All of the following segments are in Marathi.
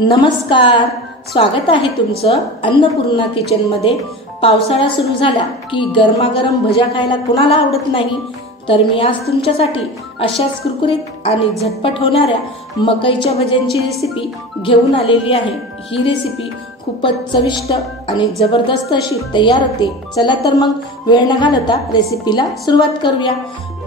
नमस्कार, स्वागत आहे तुमचं अन्नपूर्णा किचनमध्ये। पावसाळा सुरू झाला की गरमागरम भज्या खायला कोणाला आवडत नाही। तर मी आज तुमच्यासाठी अशाच कुरकुरीत आणि झटपट होणाऱ्या मकईच्या भज्यांची रेसिपी घेऊन आलेली आहे। ही रेसिपी खूपच चविष्ट आणि जबरदस्त अशी तयार होते। चला तर मग वेळ न घालवता रेसिपीला सुरुवात करूया।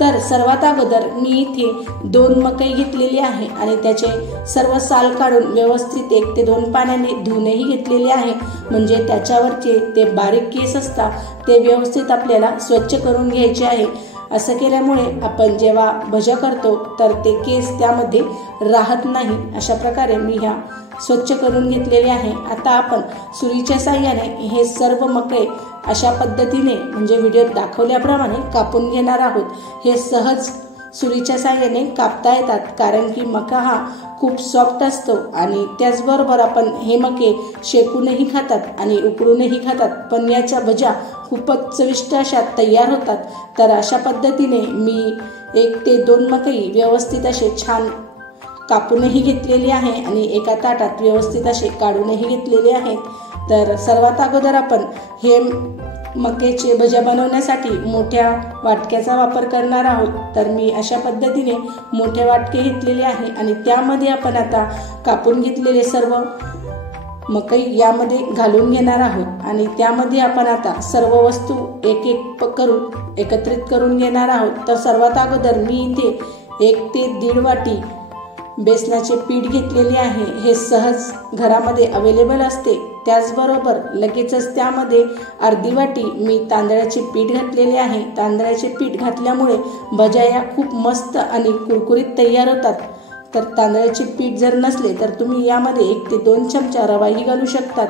तर सर्वात अगोदर मी इथे 2 मकई घेतलेली आहे आणि त्याचे सर्व साल काढून व्यवस्थित 1 ते 2 पाण्याने धुवूनही घेतलेले आहे। म्हणजे त्याच्यावरचे ते बारीक केस असतात ते व्यवस्थित आपल्याला स्वच्छ करून घ्यायचे आहे। असं केल्यामुळे आपण जेव्हा भज्या करतो तर ते केस त्यामध्ये राहत नाही। अशा प्रकारे मी ह्या स्वच्छ करून घेतलेले आहे। आता आपण सुरीच्या साहाय्याने हे सर्व मकई अशा पद्धतीने म्हणजे व्हिडिओत दाखवल्याप्रमाणे कापून घेणार आहोत। हे सहज सुरीच्या साहाय्याने कापता येतात कारण की मका हा खूप सॉफ्ट असतो आणि त्याचबरोबर आपण हे मके शेकूनही खातात आणि उकडूनही खातात, पण याच्या भज्या खूपच चविष्ट अशा तयार होतात। तर अशा पद्धतीने मी 1 ते 2 मकई व्यवस्थित असे छान कापूनही घेतलेली आहे आणि एका ताटात व्यवस्थित असे काढूनही घेतलेले आहेत। तर सर्वात अगोदर आपण हे मक्याचे भज्या बनवण्यासाठी मोठ्या वाटक्याचा वापर करणार आहोत। तर मी अशा पद्धतीने मोठे वाटके घेतलेले आहे आणि त्यामध्ये आपण आता कापून घेतलेले सर्व मकई यामध्ये घालून घेणार आहोत आणि त्यामध्ये आपण आता सर्व वस्तू एक एक करून एकत्रित करून घेणार आहोत। तर सर्वात अगोदर मी इथे 1 ते 1.5 वाटी बेसनाचे पीठ घेतलेले आहे। हे सहज घरामध्ये अवेलेबल असते। त्याचबरोबर लगेचच त्यामध्ये अर्धी वाटी मी तांदळाचे पीठ घातलेले आहे। तांदळाचे पीठ घातल्यामुळे भज्या या खूप मस्त आणि कुरकुरीत तयार होतात। तर तांदळाचे पीठ जर नसले तर तुम्ही यामध्ये 1 ते 2 चमचा रवाही घालू शकतात।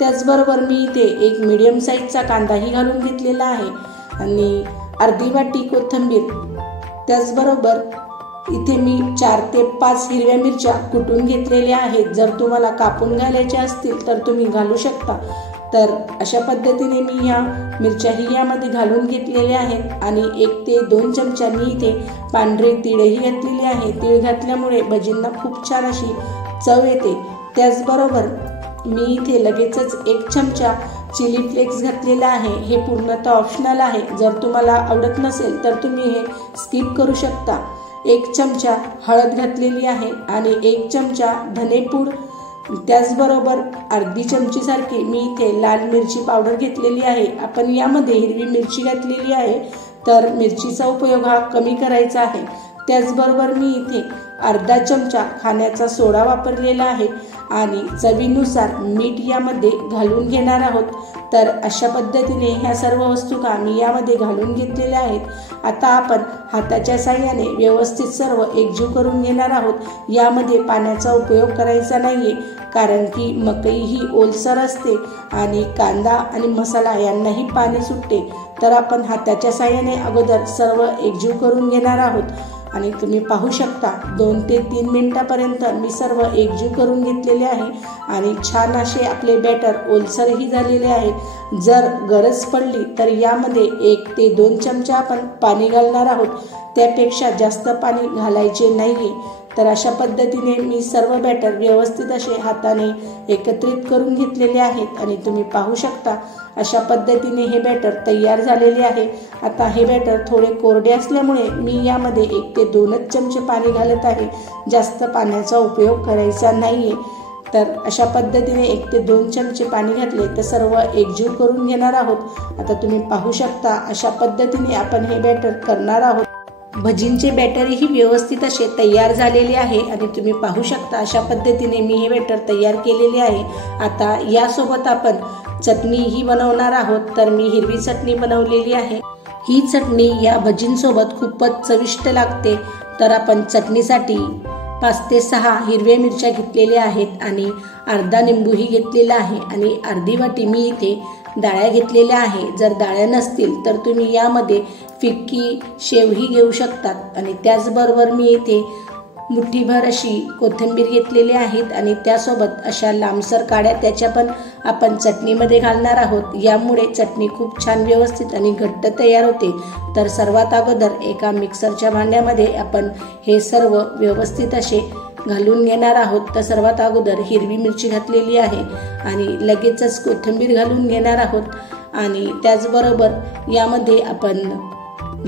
त्याचबरोबर मी इथे 1 मीडियम साईजचा कांदाही घालून घेतलेला आहे आणि अर्धी वाटी कोथिंबीर। त्याचबरोबर इथे मी 4 ते 5 हिरव्या मिरच्या कुटून घेतलेल्या आहेत। जर तुम्हाला कापून घालायच्या असतील तर तुम्ही घालू शकता। तर अशा पद्धतीने मी ह्या मिरच्याही यामध्ये घालून घेतलेल्या आहेत आणि 1 ते 2 चमचा मी इथे पांढरे तीळही घातलेले आहे। तीळ घातल्यामुळे भजींना खूप छान अशी चव येते। त्याचबरोबर मी इथे लगेचच 1 चमचा चिली फ्लेक्स घातलेला आहे। हे पूर्णतः ऑप्शनल आहे, जर तुम्हाला आवडत नसेल तर तुम्ही हे स्किप करू शकता। 1 चमचा हळद घातलेली आहे आणि 1 चमचा धनेपूड। त्याचबरोबर अर्धी चमची सारखी मी इथे लाल मिरची पावडर घेतलेली आहे। आपण यामध्ये हिरवी मिरची घातलेली आहे तर मिरचीचा उपयोग हा कमी करायचा आहे। त्याचबरोबर मी इथे अर्धा चमचा खाण्याचा सोडा वापरलेला आहे आणि चवीनुसार मीठ यामध्ये घालून घेणार आहोत। तर अशा पद्धतीने ह्या सर्व वस्तू मी यामध्ये घालून घेतलेल्या आहेत। आता आपण हाताच्या साहाय्याने व्यवस्थित सर्व एकजीव करून घेणार आहोत। यामध्ये पाण्याचा उपयोग करायचा नाहीये कारण की मकई ही ओलसर असते आणि कांदा आणि मसाला यांनाही पाणी सुटते। तर आपण हाताच्या साहाय्याने अगोदर सर्व एकजीव करून घेणार आहोत आणि तुम्ही पाहू शकता 2 ते 3 मिनिटापर्यंत मी सर्व एकजीव करून घेतलेले आहे आणि छान असे आपले बॅटर ओलसरही झालेले आहे। जर गरज पडली तर यामध्ये 1 ते 2 चमचा आपण पाणी घालणार आहोत, त्यापेक्षा जास्त पाणी घालायचे नाही। तर अशा पद्धतीने मी सर्व बॅटर व्यवस्थित असे हाताने एकत्रित करून घेतलेले आहेत आणि तुम्ही पाहू शकता अशा पद्धतीने हे बॅटर तयार झालेले आहे। आता हे बॅटर थोडे कोरडे असल्यामुळे मी यामध्ये 1 ते 2 चमचे पाणी घालत आहे, जास्त पाण्याचा उपयोग करायचा नाहीये। तर अशा पद्धतीने 1 ते 2 चमचे पाणी घातले तर सर्व एकजीव करून घेणार आहोत। आता तुम्ही पाहू शकता अशा पद्धतीने आपण हे बॅटर करणार आहोत। भजींचे बॅटरही व्यवस्थित असे तयार झालेले आहे आणि तुम्ही पाहू शकता अशा पद्धतीने मी हे बॅटर तयार केलेले आहे। आता यासोबत आपण चटणीही बनवणार आहोत। तर मी हिरवी चटणी बनवलेली आहे। ही चटणी या भजींसोबत खूपच चविष्ट लागते। तर आपण चटणीसाठी 5 ते 6 हिरव्या मिरच्या घेतलेल्या आहेत आणि अर्धा लिंबूही घेतलेला आहे आणि अर्धी वाटी मी इथे डाळ्या घेतलेल्या आहे। जर डाळ्या नसतील तर तुम्ही यामध्ये फिक्की शेवही घेऊ शकतात आणि त्याचबरोबर मी इथे मुठ्ठीभर अशी कोथिंबीर घेतलेली आहेत आणि त्यासोबत अशा लांबसर काड्या त्याच्या पण आपण चटणीमध्ये घालणार आहोत। यामुळे चटणी खूप छान व्यवस्थित आणि घट्ट तयार होते। तर सर्वात अगोदर एका मिक्सरच्या भांड्यामध्ये आपण हे सर्व व्यवस्थित असे घालून घेणार आहोत. तर सर्वात अगोदर हिरवी मिरची घातलेली आहे आणि लगेचच कोथिंबीर घालून घेणार आहोत आणि त्याचबरोबर यामध्ये आपण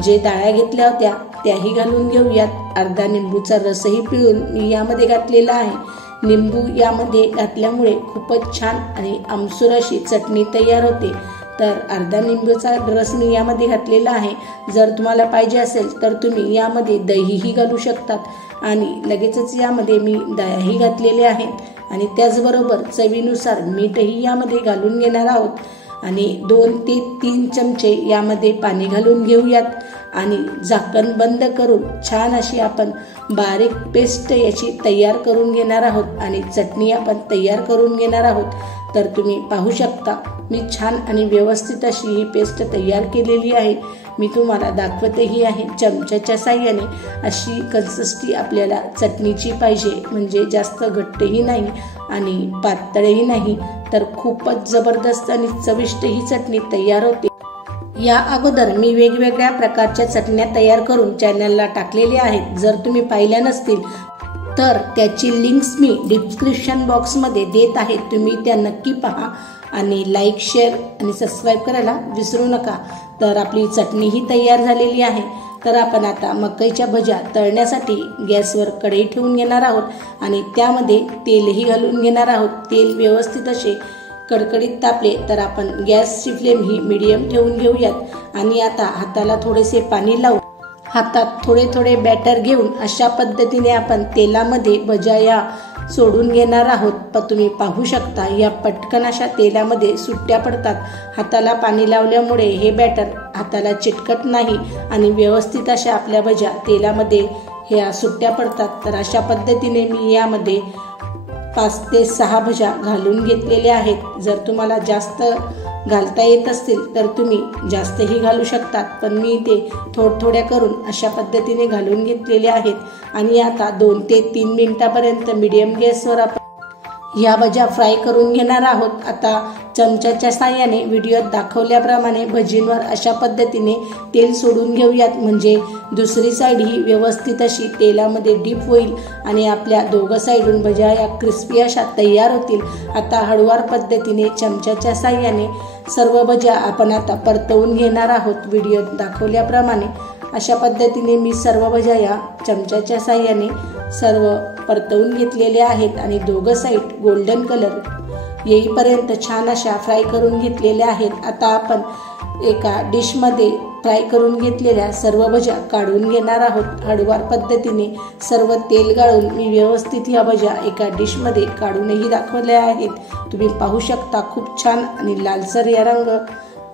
जे डाळ्या घेतल्या होत्या त्याही घालून घेऊयात. अर्धा निंबूचा रसही पिळून मी यामध्ये घातलेला आहे. निंबू यामध्ये घातल्यामुळे खूपच छान आणि आमसूर अशी चटणी तयार होते. तर अर्धा निंबूचा रस मी यामध्ये घातलेला आहे. जर तुम्हाला पाहिजे असेल तर तुम्ही यामध्ये दहीही घालू शकतात आणि लगेचच यामध्ये मी दह्याही घातलेले आहेत आणि त्याचबरोबर चवीनुसार मीठही यामध्ये घालून घेणार आहोत आणि 2 ते 3 चमचे यामध्ये पाणी घालून घेऊयात आणि झाकण बंद करून छान अशी आपण बारीक पेस्ट याची तयार करून घेणार आहोत आणि चटणी आपण तयार करून घेणार आहोत. तर तुम्ही पाहू शकता मी छान आणि व्यवस्थित अशी ही पेस्ट तयार केलेली आहे. मी तुम्हाला दाखवतेही आहे. चमच्याच्या साह्याने अशी कन्सिस्टन्सी आपल्याला चटणीची पाहिजे, म्हणजे जास्त घट्टही नाही आणि पातळही नाही. तर खूपच जबरदस्त आणि चविष्ट ही चटणी तयार होते. या अगोदर मी वेगवेगळ्या प्रकारच्या चटण्या तयार करून चॅनलला टाकलेल्या आहेत. जर तुम्ही पाहिल्या नसतील तर त्याची लिंक्स मी डिस्क्रिप्शन बॉक्समध्ये देत आहे. तुम्ही त्या नक्की पहा आणि लाईक, शेअर आणि सबस्क्राईब करायला विसरू नका. तर आपली चटणीही तयार झालेली आहे. तर आपण आता मकईच्या भज्या तळण्यासाठी गॅसवर कढई ठेवून घेणार आहोत आणि त्यामध्ये तेलही घालून घेणार आहोत. तेल व्यवस्थित असे कडकडीत तापले तर आपण गॅसची फ्लेम ही मीडियम ठेवून घेऊयात आणि आता हाताला थोडेसे पाणी लावून हातात थोडे थोडे बॅटर घेऊन अशा पद्धतीने आपण तेलामध्ये भज्या या सोडून घेणार आहोत. तुम्ही पाहू शकता या पटकन अशा तेलामध्ये सुट्ट्या पडतात. हाताला पाणी लावल्यामुळे हे बॅटर हाताला चिटकत नाही आणि व्यवस्थित अशा आपल्या भज्या तेलामध्ये ह्या सुट्ट्या पडतात. तर अशा पद्धतीने मी यामध्ये 5 ते 6 भज्या घालून घेतलेल्या आहेत. जर तुम्हाला जास्त घालता येत असतील तर तुम्ही जास्तही घालू शकतात, पण मी ते थोड्या करून अशा पद्धतीने घालून घेतलेले आहेत आणि आता 2 ते 3 मिनिटापर्यंत मीडियम गॅसवर आपण या भज्या फ्राय करून घेणार आहोत. आता चमच्याच्या साह्याने व्हिडिओत दाखवल्याप्रमाणे भजींवर अशा पद्धतीने तेल सोडून घेऊयात, म्हणजे दुसरी साईड ही व्यवस्थित अशी तेलामध्ये डीप होईल आणि आपल्या दोघं साईडून भज्या या क्रिस्पी अशा तयार होतील. आता हळूवार पद्धतीने चमच्याच्या साह्याने सर्व भज्या आपण आता परतवून घेणार आहोत. व्हिडिओत दाखवल्याप्रमाणे अशा पद्धतीने मी सर्व भज्या या चमच्याच्या साह्याने सर्व परतवून घेतलेल्या आहेत आणि दोघं साईड गोल्डन कलर येईपर्यंत छान अशा फ्राय करून घेतलेल्या आहेत. आता आपण एका डिशमध्ये फ्राय करून घेतलेल्या सर्व भज्या काढून घेणार आहोत. हळूवार पद्धतीने सर्व तेल गाळून मी व्यवस्थित ह्या भज्या एका डिशमध्ये काढूनही दाखवल्या आहेत. तुम्ही पाहू शकता खूप छान आणि लालसर या रंग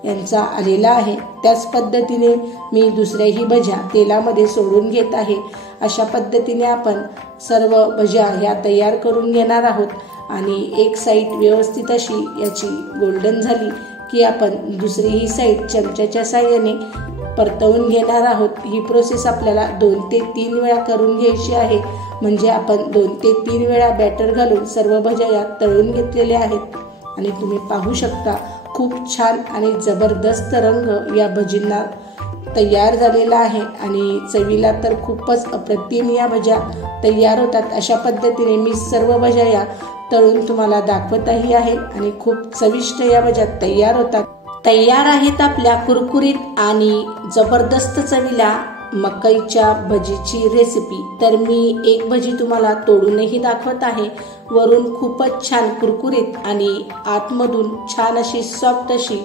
यांचा आलेला आहे. त्याच पद्धतीने मी दुसऱ्याही भज्या तेलामध्ये सोडून घेत आहे. अशा पद्धतीने आपण सर्व भज्या ह्या तयार करून घेणार आहोत आणि एक साईड व्यवस्थित अशी याची गोल्डन झाली की आपण दुसरी ही साईड चमच्याच्या साह्याने परतवून घेणार आहोत. ही प्रोसेस आपल्याला 2 ते 3 वेळा करून घ्यायची आहे, म्हणजे आपण 2 ते 3 वेळा बॅटर घालून सर्व भज्या या तळून घेतलेल्या आहेत आणि तुम्ही पाहू शकता खूप छान आणि जबरदस्त रंग या भजींना तयार झालेला आहे आणि चवीला तर खूपच अप्रतिम या भज्या तयार होतात. अशा पद्धतीने मी सर्व भज्या या तळून तुम्हाला दाखवतही आहे आणि खूप चविष्ट या भज्या तयार होतात. तयार आहेत आपल्या कुरकुरीत आणि जबरदस्त चवीला मकईच्या भजीची रेसिपी. तर मी एक भजी तुम्हाला तोडूनही दाखवत आहे. वरून खूपच छान कुरकुरीत आणि आतमधून छान अशी सॉफ्ट अशी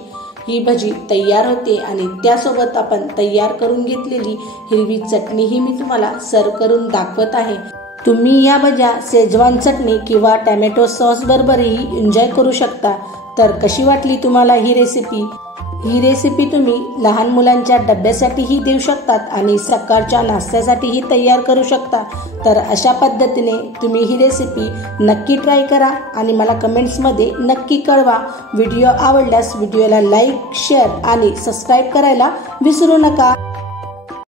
ही भजी तयार होते आणि त्यासोबत आपण तयार करून घेतलेली हिरवी चटणीही मी तुम्हाला सर्व करून दाखवत आहे. तुम्ही या भज्या शेजवान चटणी किंवा टॅमॅटो सॉस बरोबरही एन्जॉय करू शकता. तर कशी वाटली तुम्हाला ही रेसिपी? ही रेसिपी तुम्ही लहान मुलांच्या डब्यासाठीही देऊ शकतात आणि सकाळच्या नाश्त्यासाठीही तयार करू शकता. तर अशा पद्धतीने तुम्ही ही रेसिपी नक्की ट्राय करा आणि मला कमेंट्समध्ये नक्की कळवा. व्हिडिओ आवडल्यास व्हिडिओला लाईक, शेअर आणि सबस्क्राईब करायला विसरू नका.